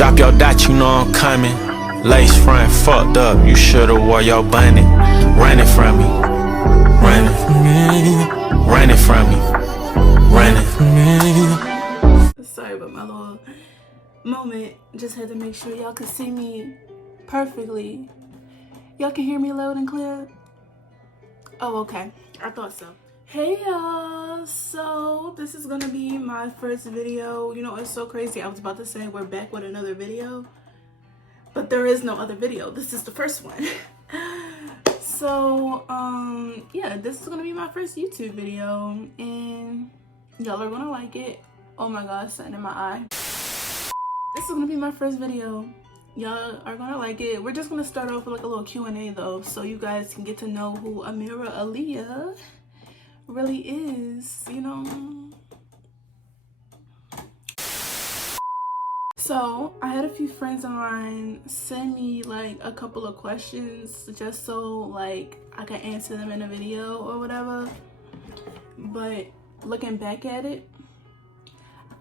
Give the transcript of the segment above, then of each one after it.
Drop your dot, you know I'm coming. Lace front fucked up, you should've wore your bunny. Running from me, running from me, running from me, running from me. Sorry about my little moment. Just had to make sure y'all could see me perfectly. Y'all can hear me loud and clear? Oh, okay. I thought so. Hey y'all, so this is gonna be my first video. You know, it's so crazy. I was about to say we're back with another video, but there is no other video. This is the first one. So yeah, this is gonna be my first YouTube video and y'all are gonna like it. Oh my god, something in my eye. This is gonna be my first video. Y'all are gonna like it. We're just gonna start off with like a little Q&A though, so you guys can get to know who AmirahAlyiah really is, you know. So I had a few friends of mine send me like a couple of questions just so like I can answer them in a video or whatever. But looking back at it,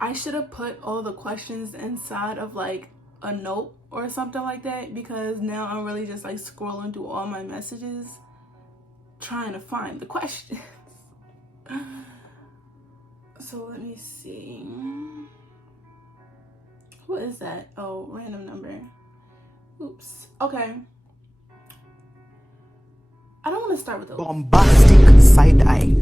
I should have put all the questions inside of like a note or something like that, because now I'm really just like scrolling through all my messages trying to find the questions. So let me see. Who is that? Oh, random number. Oops. Okay. I don't want to start with those. Bombastic side eye.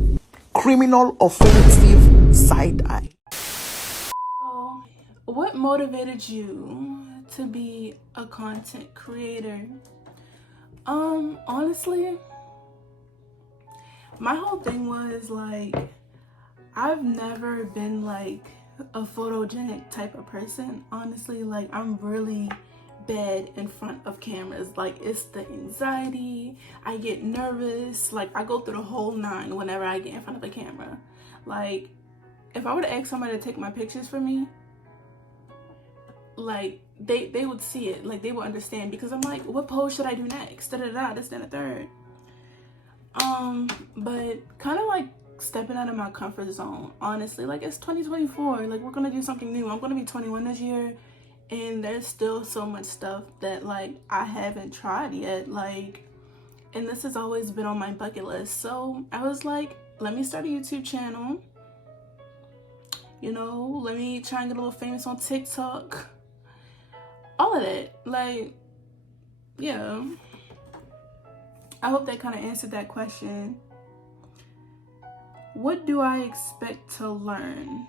Criminal offensive side eye. So, what motivated you to be a content creator? Honestly, my whole thing was like, I've never been like a photogenic type of person. Honestly, like I'm really bad in front of cameras. Like it's the anxiety, I get nervous, like I go through the whole nine whenever I get in front of a camera. Like if I were to ask somebody to take my pictures for me, like they would see it, like they would understand, because I'm like, what pose should I do next? Da da da, this, then a third. But kind of like stepping out of my comfort zone, honestly. Like it's 2024, like we're gonna do something new. I'm gonna be 21 this year and there's still so much stuff that like I haven't tried yet, like, and this has always been on my bucket list. So I was like, let me start a YouTube channel, you know, let me try and get a little famous on TikTok, all of that. Like, yeah, I hope that kind of answered that question. What do I expect to learn?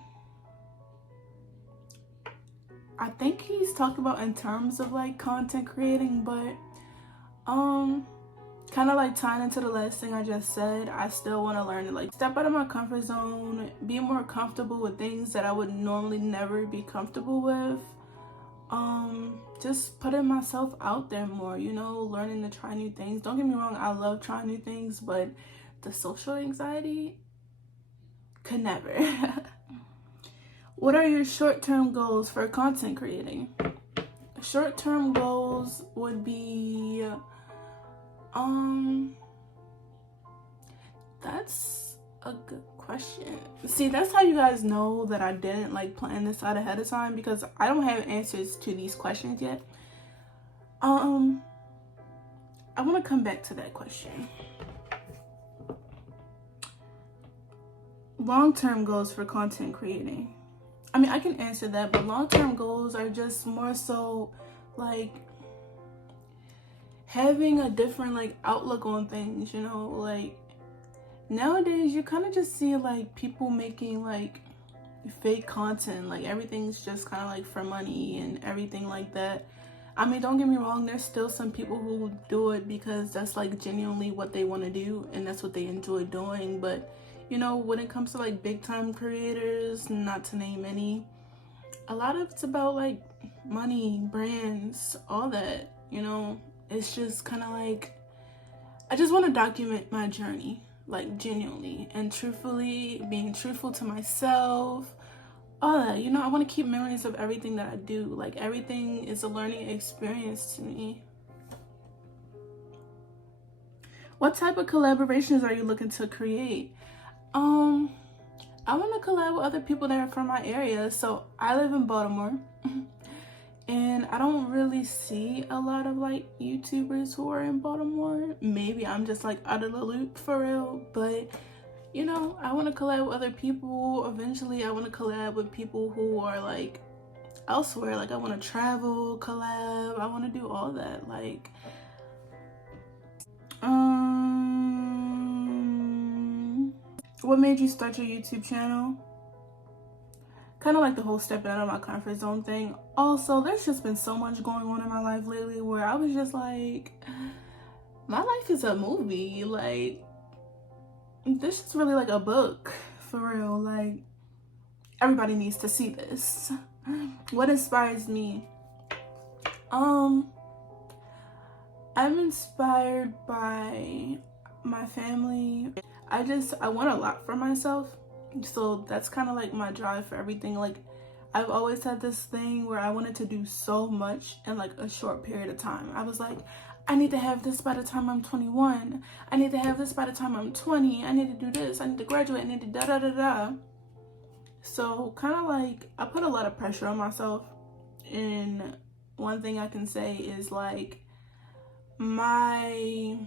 I think he's talking about in terms of like content creating, but kind of like tying into the last thing I just said, I still want to learn to like step out of my comfort zone, be more comfortable with things that I would normally never be comfortable with. Just putting myself out there more, you know, learning to try new things. Don't get me wrong, I love trying new things, but the social anxiety could never. What are your short-term goals for content creating? Short-term goals would be that's a good question. See, that's how you guys know that I didn't like plan this out ahead of time, because I don't have answers to these questions yet. I want to come back to that question. Long-term goals for content creating. I mean, I can answer that, but long-term goals are just more so like having a different like outlook on things, you know. Like nowadays you kind of just see like people making like fake content, like everything's just kind of like for money and everything like that. I mean, don't get me wrong, there's still some people who do it because that's like genuinely what they want to do and that's what they enjoy doing. But you know, when it comes to like big time creators, not to name any, a lot of it's about like money, brands, all that, you know. It's just kind of like, I just want to document my journey, like genuinely and truthfully, being truthful to myself, all that, you know. I want to keep memories of everything that I do. Like everything is a learning experience to me. What type of collaborations are you looking to create? I want to collab with other people that are from my area. So I live in Baltimore And I don't really see a lot of like YouTubers who are in Baltimore. Maybe I'm just like out of the loop for real, but you know, I want to collab with other people. Eventually I want to collab with people who are like elsewhere. Like I want to travel, collab, I want to do all that. Like what made you start your YouTube channel? Kind of like the whole stepping out of my comfort zone thing. Also, there's just been so much going on in my life lately where I was just like, my life is a movie. Like, this is really like a book for real. Like, everybody needs to see this. What inspires me? I'm inspired by my family. I want a lot for myself. So that's kind of like my drive for everything. Like I've always had this thing where I wanted to do so much in like a short period of time. I was like, I need to have this by the time I'm 21. I need to have this by the time I'm 20. I need to do this. I need to graduate. I need to da da da da. So kind of like I put a lot of pressure on myself. And one thing I can say is like my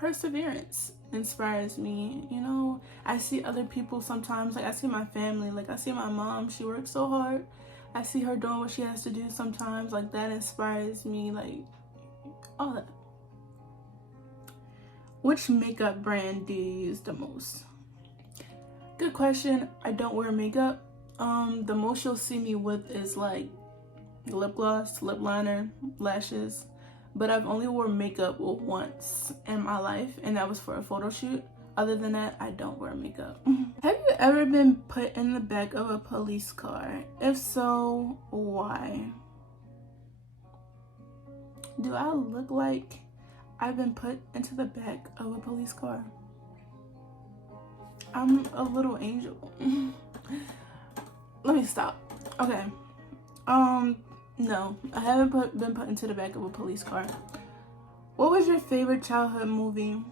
perseverance inspires me. You know, I see other people sometimes, like I see my family, like I see my mom, she works so hard. I see her doing what she has to do sometimes, like that inspires me, like all that. Which makeup brand do you use the most? Good question. I don't wear makeup. The most you'll see me with is like lip gloss, lip liner, lashes. But I've only worn makeup once in my life, and that was for a photo shoot. Other than that, I don't wear makeup. Have you ever been put in the back of a police car? If so, why? Do I look like I've been put into the back of a police car? I'm a little angel. Let me stop. Okay. No, I haven't been put into the back of a police car. What was your favorite childhood movie?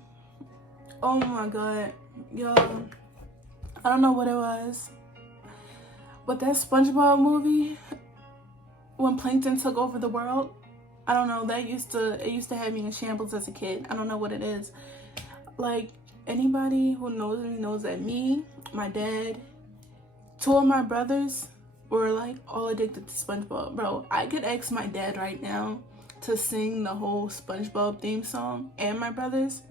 Oh my god, yo, I don't know what it was, but that SpongeBob movie, when Plankton took over the world, I don't know, it used to have me in shambles as a kid. I don't know what it is. Like, anybody who knows me knows that me, my dad, two of my brothers were like all addicted to SpongeBob. Bro, I could ask my dad right now to sing the whole SpongeBob theme song, and my brothers,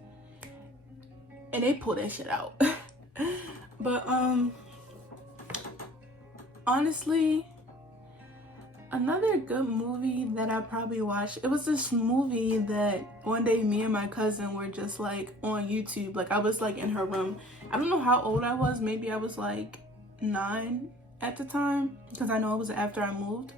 and they pull that shit out. But honestly, another good movie that I probably watched, it was this movie that one day me and my cousin were just like on YouTube. Like I was like in her room. I don't know how old I was. Maybe I was like 9 at the time, because I know it was after I moved.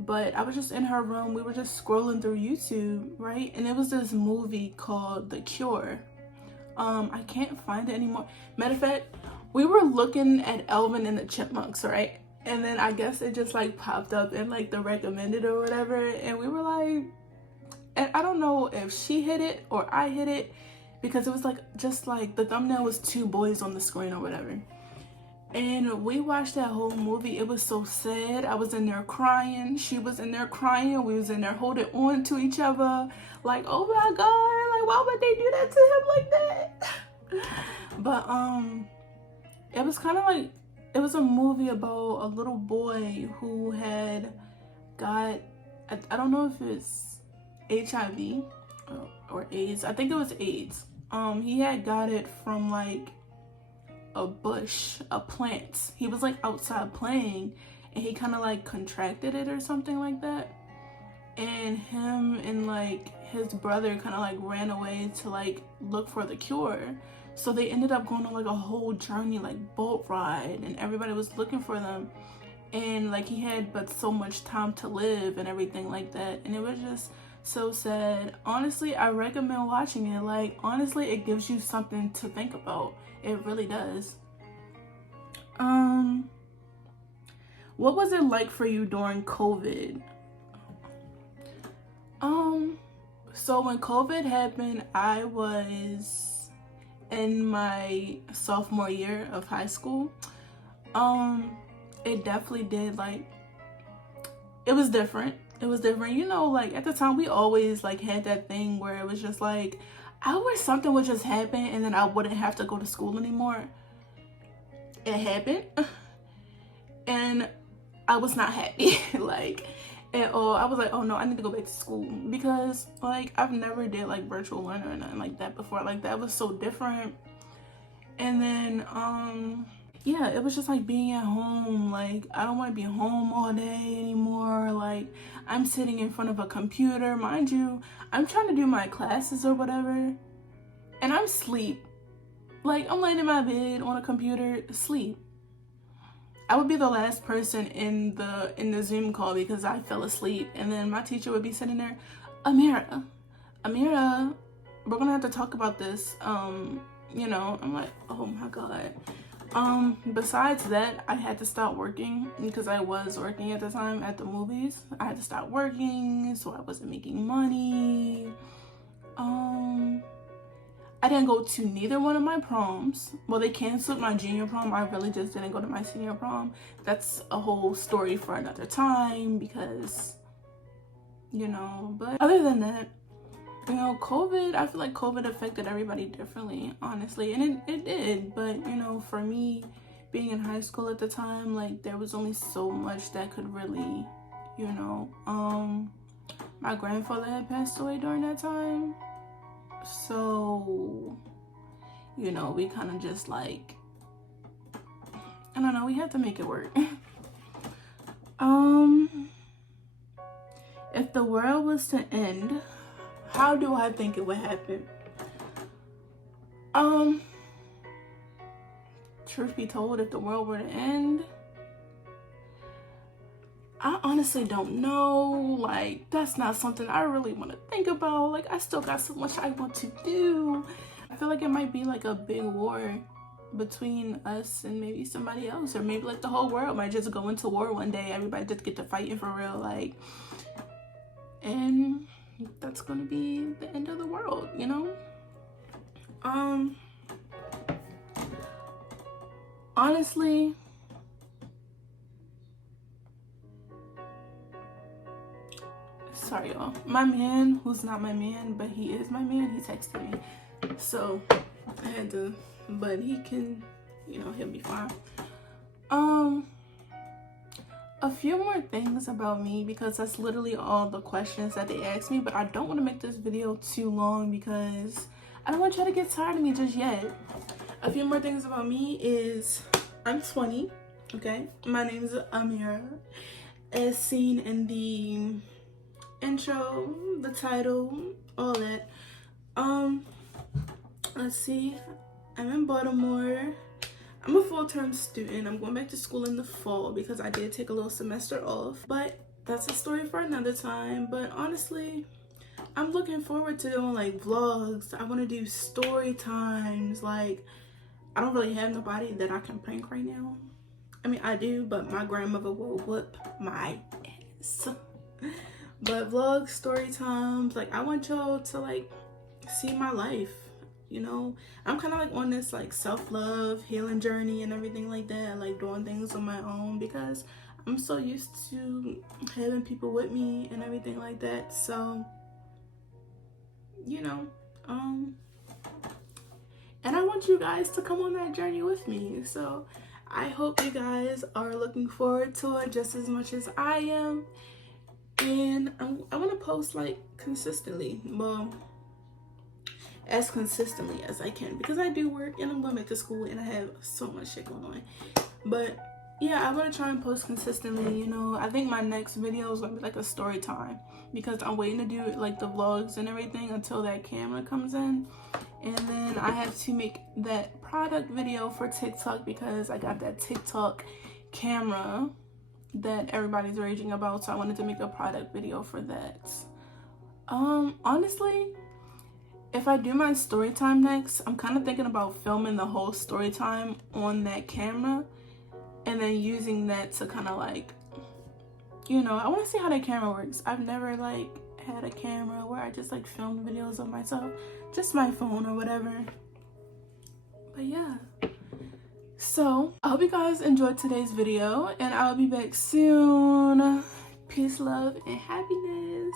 But I was just in her room. We were just scrolling through YouTube, right? And it was this movie called The Cure. I can't find it anymore. Matter of fact, we were looking at Alvin and the Chipmunks, right? And then I guess it just like popped up in like the recommended or whatever, and we were like, and I don't know if she hit it or I hit it, because it was like just like the thumbnail was 2 boys on the screen or whatever. And we watched that whole movie. It was so sad. I was in there crying. She was in there crying. We was in there holding on to each other. Like, oh my God, like why would they do that to him like that? But it was kind of like, it was a movie about a little boy who had got, I don't know if it's HIV or AIDS. I think it was AIDS. He had got it from like a bush, a plant. He was like outside playing, and he kind of like contracted it or something like that. And him and like his brother kind of like ran away to like look for the cure. So they ended up going on like a whole journey, like boat ride, and everybody was looking for them. And like he had but so much time to live and everything like that. And it was just so sad. Honestly, I recommend watching it. Like honestly, it gives you something to think about. It really does. What was it like for you during COVID? So when COVID happened, I was in my sophomore year of high school. It definitely did like it was different. It was different. You know, like at the time we always like had that thing where it was just like, I wish something would just happen and then I wouldn't have to go to school anymore. It happened and I was not happy like at all. I was like, oh no, I need to go back to school because like I've never did like virtual learning or nothing like that before. Like that was so different. And then yeah, it was just like being at home. Like I don't want to be home all day anymore. Like I'm sitting in front of a computer, mind you, I'm trying to do my classes or whatever and I'm asleep. Like I'm laying in my bed on a computer asleep. I would be the last person in the Zoom call because I fell asleep, and then my teacher would be sitting there, Amirah, we're gonna have to talk about this. You know, I'm like, oh my god. Besides that, I had to stop working because I was working at the time at the movies. I had to stop working, so I wasn't making money. I didn't go to neither one of my proms. Well, they canceled my junior prom. I really just didn't go to my senior prom. That's a whole story for another time because, you know, but other than that, you know, COVID, I feel like COVID affected everybody differently, honestly, and it did. But, you know, for me, being in high school at the time, like, there was only so much that could really, you know, my grandfather had passed away during that time. So, you know, we kind of just like, I don't know, we had to make it work. If the world was to end, how do I think it would happen? Truth be told, if the world were to end, I honestly don't know. Like, that's not something I really want to think about. Like, I still got so much I want to do. I feel like it might be like a big war between us and maybe somebody else, or maybe like the whole world might just go into war one day. Everybody just get to fighting for real, like, and that's gonna be the end of the world, you know? Honestly, sorry y'all, my man, who's not my man but he is my man, he texted me, so I had to, but he can, you know, he'll be fine. A few more things about me, because that's literally all the questions that they asked me, but I don't want to make this video too long because I don't want y'all to get tired of me just yet. A few more things about me is I'm 20, okay? My name is Amirah, as seen in the intro, the title, all that. Let's see, I'm in Baltimore. I'm a full-term student. I'm going back to school in the fall because I did take a little semester off, but that's a story for another time. But honestly, I'm looking forward to doing like vlogs. I want to do story times. Like, I don't really have nobody that I can prank right now. I mean, I do, but my grandmother will whoop my ass. But vlogs, story times, like, I want y'all to like see my life. You know, I'm kind of like on this like self-love healing journey and everything like that, like doing things on my own because I'm so used to having people with me and everything like that. So, you know, and I want you guys to come on that journey with me. So I hope you guys are looking forward to it just as much as I am. And I want to post like consistently, well, as consistently as I can, because I do work and I'm going back to school and I have so much shit going on. But yeah, I'm gonna try and post consistently. You know, I think my next video is gonna be like a story time because I'm waiting to do like the vlogs and everything until that camera comes in, and then I have to make that product video for TikTok because I got that TikTok camera that everybody's raging about, so I wanted to make a product video for that. Honestly, if I do my story time next, I'm kind of thinking about filming the whole story time on that camera and then using that to kind of like, you know, I want to see how that camera works. I've never like had a camera where I just like film videos of myself, just my phone or whatever. But yeah, so I hope you guys enjoyed today's video and I'll be back soon. Peace, love, and happiness.